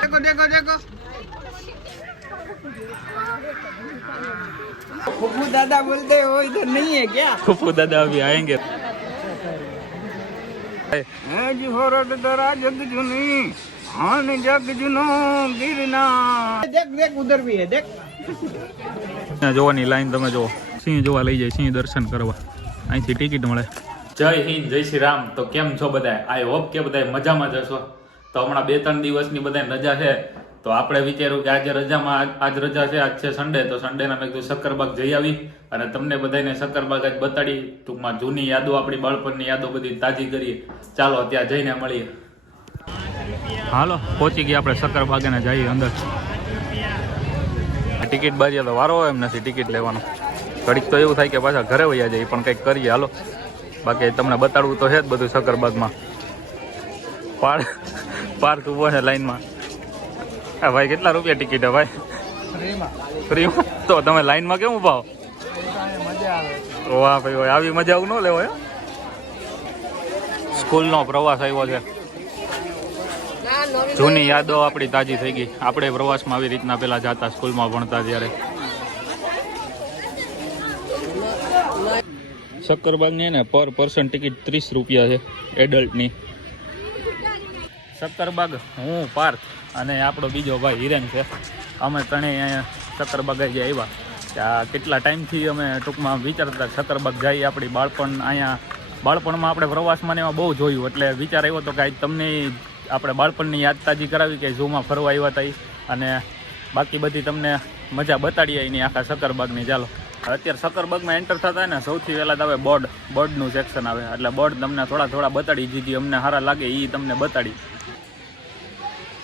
देखो देखो देखो पप्पू दादा बोलते हो इधर नहीं है क्या फूफू दादा अभी आएंगे है जी होरट दरा जग जुनी हान जग जुनो गिरना देख देख उधर भी है देख ત્યાં જોવાની લાઈન તમે જુઓ સિંહ જોવા લઈ જાય સિંહ દર્શન કરવા અહીંથી ટિકિટ મળે જય હિન્દ જય શ્રી રામ તો કેમ છો બધા આઈ હોપ કે બધા મજામાં જ હશો તો હમણાં બે ત્રણ દિવસની બધા રજા છે. તો આપણે વિચાર્યું કે આજે રજામાં આજ- રજા છે, આજ છે સન્ડે તો સન્ડેના મેં કીધું શક્કરબાગ જઈ આવી અને તમને બધાને શક્કરબાગ આજ બતાડી ટૂંકમાં જૂની યાદો, આપણી બાળપણની યાદો બધી તાજી કરીએ. ચાલો ત્યાં જઈને મળીએ. હાલો, પહોંચી ગયા આપણે શક્કરબાગ ને જઈએ અંદર. ટિકિટ બાજી તો વારો એમ નથી ટિકિટ લેવાનો. ઘડીક તો એવું થાય કે પાછા ઘરે વયા જાય પણ કંઈક કરીએ. હાલો. બાકી તમને બતાડવું તો છે જ બધું શક્કરબાગમાં. પાર પાર્થ ઊભો છે લાઈનમાં. હા ભાઈ કેટલા રૂપિયા ટિકિટ ભાઈ? ફ્રીમાં? તો તમે લાઈનમાં કેમ ઊભા વાહ ભાઈ વાહ, આવી મજા આવું ન લેવો સ્કૂલનો પ્રવાસ આવ્યો છે. જૂની યાદો આપણી તાજી થઈ ગઈ. આપણે પ્રવાસમાં આવી રીતના પેલા જતા સ્કૂલમાં ભણતા ત્યારે. શક્કરબાગની ને પર પર્સન ટિકિટ ત્રીસ રૂપિયા છે એડલ્ટની. શક્કરબાગ, હું પાર્થ અને આપણો બીજો ભાઈ હિરેન છે. અમે ત્રણેય શક્કરબાગ જ આવ્યા. કે આ કેટલા ટાઈમથી અમે ટૂંકમાં વિચારતા શક્કરબાગ જઈએ આપણી બાળપણ અહીંયા, બાળપણમાં આપણે પ્રવાસમાં એમાં બહુ જોયું. એટલે વિચાર આવ્યો હતો કે આજ તમને આપણે બાળપણની યાદ તાજી કરાવી કે ઝૂમાં ફરવા આવ્યા હતા અને બાકી બધી તમને મજા બતાડીએ એની આખા શક્કરબાગની. ચાલો અત્યારે શક્કરબાગમાં એન્ટર થતા ને સૌથી પહેલાં તો આવે બોર્ડ, બોર્ડનું સેક્શન આવે. એટલે બોર્ડ તમને થોડા થોડા બતાડી, જે અમને સારા લાગે એ તમને બતાડી.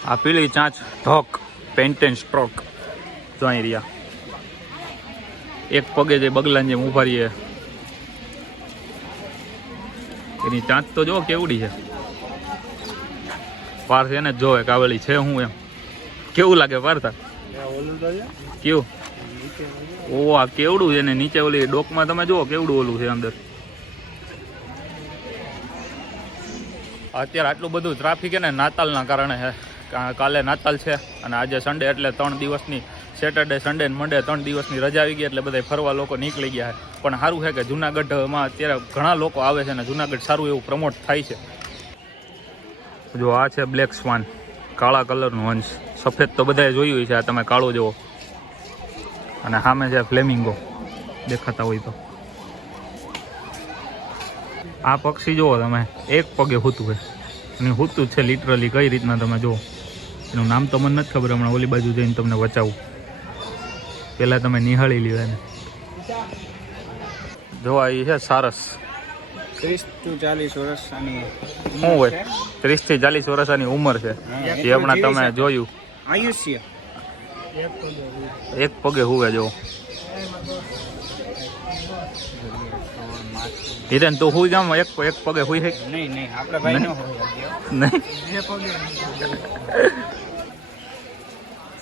આ પીળી ચાંચ ઢોક પેન્ટ એન્ડ સ્ટ્રોક જોઈ રહ્યા. એક પગે જે બગલાને જેમ ઊભા રહીએ. એની ચાંચ તો જો કેવડી છે. પાર્થ એને જ જોવે કાવેલી છે હું એમ. કેવું લાગે પાર્થા કેવું? ઓ, આ કેવડું છે ને નીચે ઓલી ડોકમાં તમે જુઓ કેવડું ઓલું છે અંદર. અત્યારે આટલું બધું ટ્રાફિક એને નાતાલના કારણે છે. કાલે નાતાલ છે અને આજે સન્ડે એટલે ત્રણ દિવસની સેટરડે સન્ડે ને મંડે ત્રણ દિવસની રજા આવી ગઈ એટલે બધા ફરવા લોકો નીકળી ગયા છે. પણ સારું છે કે જુનાગઢમાં અત્યારે ઘણા લોકો આવે છે અને જુનાગઢ સારું એવું પ્રમોટ થાય છે. જો આ છે બ્લેક સ્વાન કાળા કલરનું હંસ સફેદ તો બધાએ જોયું છે, આ તમે કાળો જુઓ. અને સામે છે ફ્લેમિંગો દેખાતા હોય તો. આ પક્ષી જુઓ તમે, એક પગે હૂતું હોય. અને હૂતું છે લિટરલી કઈ રીતના તમે જુઓ. એનું નામ તો મને નથી ખબર હમણાં ઓલી બાજુ જઈને તમને બચાવું પહેલાં તમે નિહાળી લ્યો એને. જોવા એ છે સારસ. ત્રીસથી ચાલીસ વર્ષ આની શું હોય? ત્રીસથી ચાલીસ વર્ષની ઉંમર છે. જે હમણાં તમે જોયું. આયુષ્ય. એક પગે હુવે જો. હિરેન તું હું જામ એક એક પગે હુઈ હે? નહીં નહીં આપણે ભાઈ નો નહીં?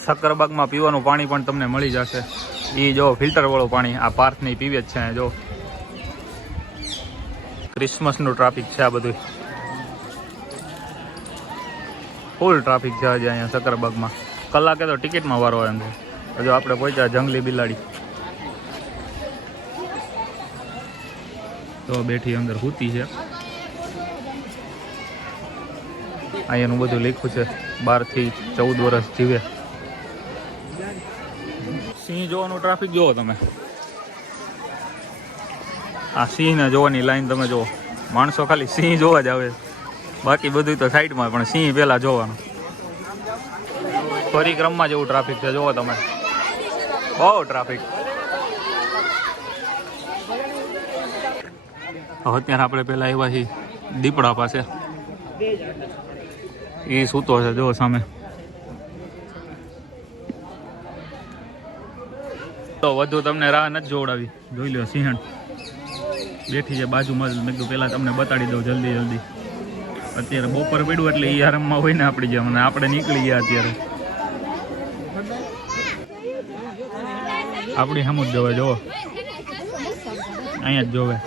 શક્કરબાગમાં પીવાનું પાણી પણ તમને મળી જશે. એ જો ફિલ્ટર વાળું પાણી આ પાર્થની પીવે જ છે જો. ક્રિસમસનું ટ્રાફિક છે આ બધું. ફૂલ ટ્રાફિક છે આજે અહીંયા શક્કરબાગમાં કલાકે તો ટિકિટમાં વારો એમ છે હજુ આપણે પહોંચ્યા જંગલી બિલાડી. તો બેઠી અંદર હૂતી છે. અહીંયાનું બધું લખ્યું છે બારથી ચૌદ વર્ષ જીવે. સિંહ જોવાનું ટ્રાફિક જુઓ તમે. આ સિંહને જોવાની લાઈન તમે જુઓ માણસો ખાલી સિંહ જોવા જ આવે બાકી બધું તો સાઈડમાં પણ સિંહ પહેલાં જોવાનું. પરિક્રમમાં જેવું ટ્રાફિક છે જુઓ તમે. બહુ ટ્રાફિક અત્યારે આપણે પહેલાં આવ્યા છીએ દીપડા પાસે. એ સૂતો છે જો સામે. તો વધુ તમને રાહ નથી જોવડાવી. જોઈ લો સિંહણ. બેઠી છે બાજુમાં. મેં કીધું પહેલાં તમને બતાડી દઉં જલ્દી જલ્દી. અત્યારે બપોર પડ્યું એટલે એ આરામમાં હોય ને આપણી જેમ. આપણે નીકળી ગયા અત્યારે. આપણી સામું જ જોવે જોવો અહીંયા જ જોવે.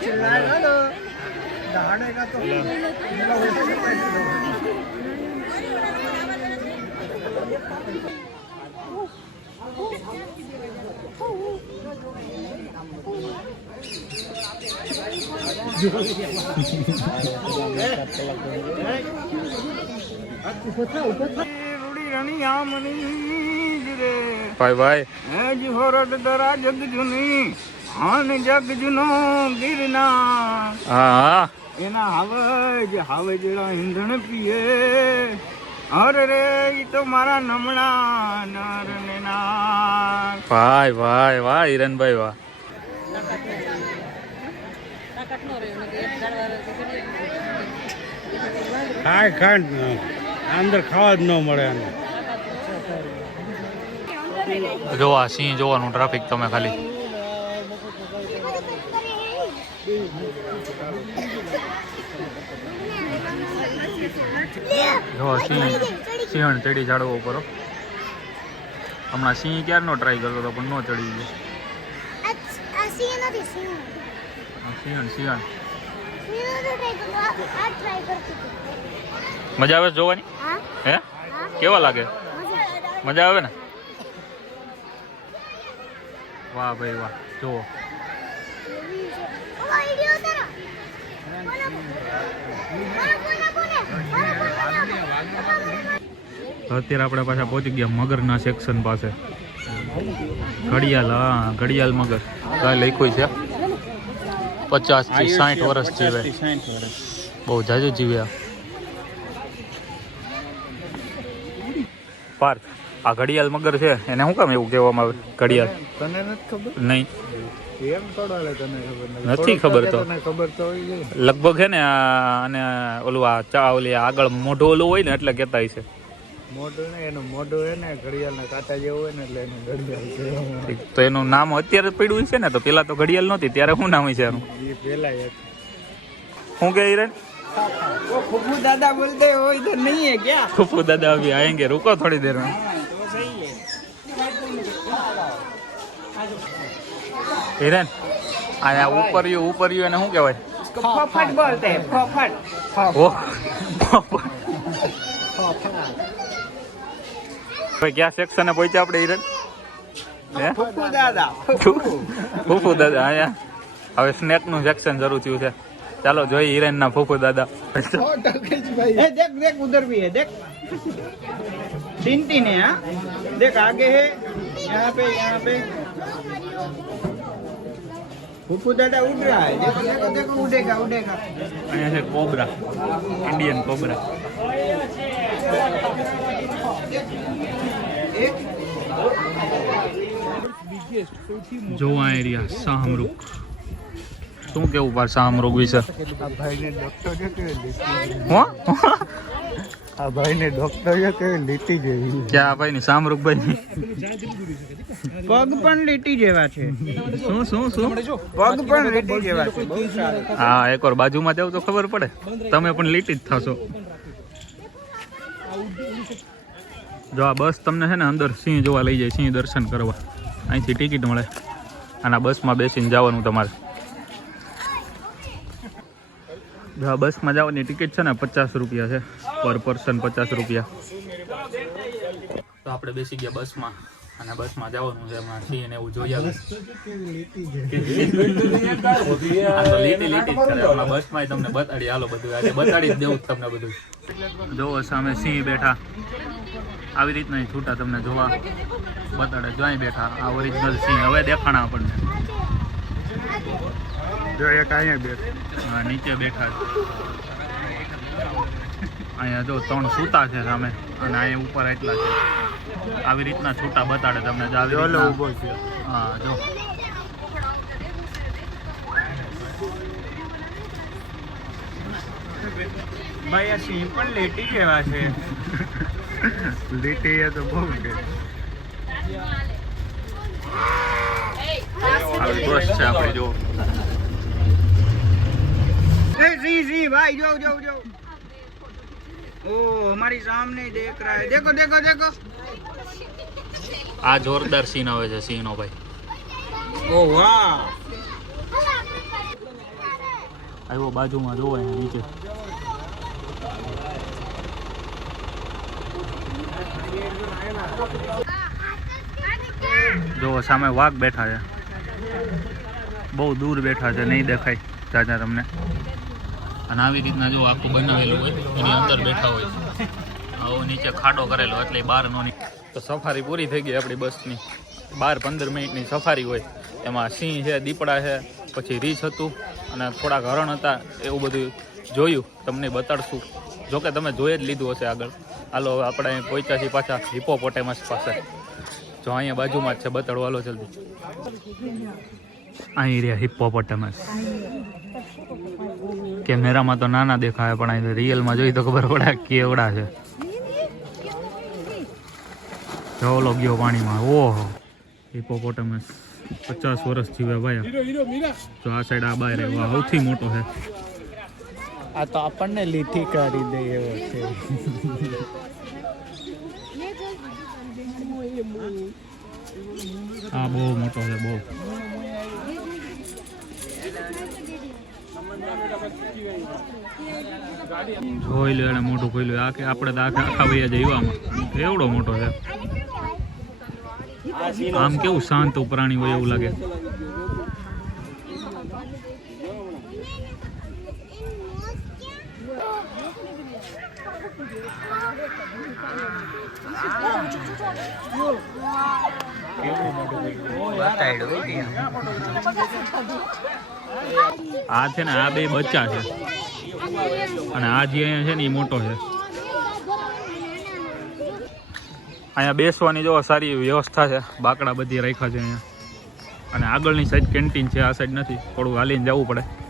चिल्लाएगा तो दहाड़ेगा तो ભાઈ ભાઈ હે જી હોરટ દરા જગ જુની હાન જગ જુનો ગિરના હા. એના હાવજ હાવજડા ઈંધણ પીએ. અરે રે ઈ તો મારા નમણા નર ને ના ભાઈ ભાઈ વાહ હિરનભાઈ વાહ. કાંઈ કાંઈ અંદર ખાવા જ ન મળે એને. જો આ સિંહ જોવાનું ટ્રાફિક તમે ખાલી. જો સિંહ સિંહણ ચડી ઝાડવો ઉપર હમણાં સિંહ ક્યારનો ટ્રાય કરતો હતો પણ ન ચડી ગયો. સિંહણ સિંહણ. મજા આવે જોવાની? હે? કેવા લાગે? મજા મજા આવે ને? વાહ ભાઈ વાહ જુઓ. અત્યારે આપણે પાછા પહોંચી ગયા મગરના સેક્શન પાસે. ઘડિયાળ, હા, ઘડિયાળ મગર. કાંઈ લખ્યું છે. પચાસથી સાઠ વર્ષ જીવે. બહુ જાજુ જીવ્યા પાર્થ આ ઘડિયાળ મગર છે એને શું કામ એવું કહેવામાં આવે ઘડિયાળ તને નથી ખબર નહીં એમ થોડા લે તને ખબર નથી ખબર તો. તને ખબર તો હોય છે લગભગ છે ને આ અને ઓલું આ ચા ઓલી આગળ મોઢું ઓલું હોય ને એટલે કહેતા હશે મોઢું ને એનું મોઢું હે ને ઘડિયાળ ના કાંટા જેવું હોય ને એટલે એનું ઘડિયાળ છે તો એનું નામ અત્યારે જ પડ્યું છે ને તો પેલા તો ઘડિયાળ નહોતી ત્યારે શું નામ છે એનું એ પેલા એક શું કે હિરેન वो फुफू दादा बोलते हो इधर नहीं है क्या फूफू दादा अभी आएंगे रुको थोड़ी देर में હિરેન આ ઉપર યુ ઉપર યુ એને શું કહેવાય इसको फफट बोलते हैं फफट ઓ ભાઈ ક્યાં સેક્શને પહોંચ્યા આપણે હિરેન હે फुफू दादा ફૂફુ દાદા અહીંયા હવે સ્નેક નું સેક્શન શરૂ થયું છે ચાલો જોઈએ હિરેન ના ફૂફુ દાદા ए, देख देख उधर भी है देख तीन तीन है हाँ देख आगे है यहाँ पे यहाँ पे फुफू दादा उड़ रहा है देखो देखो देखो उड़ेगा उड़ेगा અહીંયા છે કોબરા ઇન્ડિયન કોબરા एक જોવા એરિયા શાહમૃગ શું કેવું પાર શાહમૃગ વિશે આ ભાઈને ડોક્ટર જો કેવી ભાઈ ને ડોક્ટર લીટી જેવી ક્યાં ભાઈ ની શાહમૃગ ભાઈ પગ પણ લીટી જેવા છે. શું શું શું? પગ પણ લીટી જેવા છે. હા એક એકવાર બાજુમાં જાવ તો ખબર પડે. તમે પણ લીટી જ થશો. જો આ બસ તમને છે ને અંદર સિંહ જોવા લઈ જાય સિંહ દર્શન કરવા. અહીંથી ટિકિટ મળે. અને આ બસમાં બેસીને જવાનું તમારે. જો આ બસમાં જવાની ટિકિટ છે ને પચાસ રૂપિયા છે. પર પર્સન પચાસ રૂપિયા. તો આપણે બેસી ગયા બસમાં. અને બસમાં જવાનું છે હમણાં સિંહ ને એવું જોઈ આવે. બસમાં તમને બતાડી હાલો બધું. આજે બતાડી જ દેવું તમને બધું. જોવો સામે સિંહ બેઠા. આવી રીતના છૂટા તમને જોવા બતાડે. જો અહીં બેઠા. આ ઓરિજિનલ સિંહ. હવે દેખાણા આપણને. જો એક અહીંયા બેઠા. હા નીચે બેઠા છે. અહીંયા જો ત્રણ સૂતા છે સામે અને અહીંયા ઉપર એટલા છે. આવી રીતના છૂટા બતાડે તમને જો આવી ઊભો છે. હા જો. ભાઈ આ સિંહ પણ લેટી કેવા છે? લેટી એ તો બહુ છે. છે આપણે જો. જી જી ભાઈ જો જો જો. ओ हमारी सामने ही देख रहा है देखो देखो देखो આ જોરદાર સીન આવે છે સિંહનો ભાઈ ओ वाह આવ્યો બાજુમાં જોવો અહીંયા નીચે જો સામે વાઘ બેઠા છે બહુ દૂર બેઠા છે નહીં દેખાય જાજા તમને અને આવી રીતના જો આખું બનાવેલું હોય એની અંદર બેઠા હોય. આવો નીચે ખાડો કરેલો એટલે બહાર નો તો સફારી પૂરી થઈ ગઈ આપણી બસની. બાર પંદર મિનિટની સફારી હોય. એમાં સિંહ છે દીપડા છે પછી રીછ હતું અને થોડાક હરણ હતા એવું બધું જોયું. તમને બતાડશું. જોકે તમે જોઈ જ લીધું હશે આગળ. હાલો હવે આપણે અહીં પહોંચ્યા છીએ પાછા હિપોપોટેમસ પાસે. જો અહીંયા બાજુમાં જ છે બતાડો હાલો જલ્દી. અહીં રહ્યા હિપોપોટેમસ કેમેરામાં તો નાના દેખાય પણ અહીં રિયલમાં જોઈ તો ખબર પડે કેવડા છે. જો ઓલો ગયો પાણીમાં. ઓહો. હિપોપોટમસ પચાસ વર્ષ જીવે ભાઈ. તો આ સાઈડ આ બહાર રહેવા સૌથી મોટો છે. આ તો આપણને લીથી કરી દે એવો છે. આ બહુ મોટો છે બહુ. જોઈ લો એને મોટું ખોલ્યું. આ કે આપણે તો આખા આખા વૈયા જઈવામાં એવડો મોટો છે. આમ કેવું શાંત પ્રાણી હોય એવું લાગે. આ છે ને, આ બે બચ્ચા છે. અને આ જે અહીંયા છે ને એ મોટો છે. અહીંયા બેસવાની જો સારી વ્યવસ્થા છે. બાકડા બધી રાખ્યા છે અહીંયા. અને આગળની સાઈડ કેન્ટીન છે, આ સાઈડ નથી. થોડું હાલીને જવું પડે.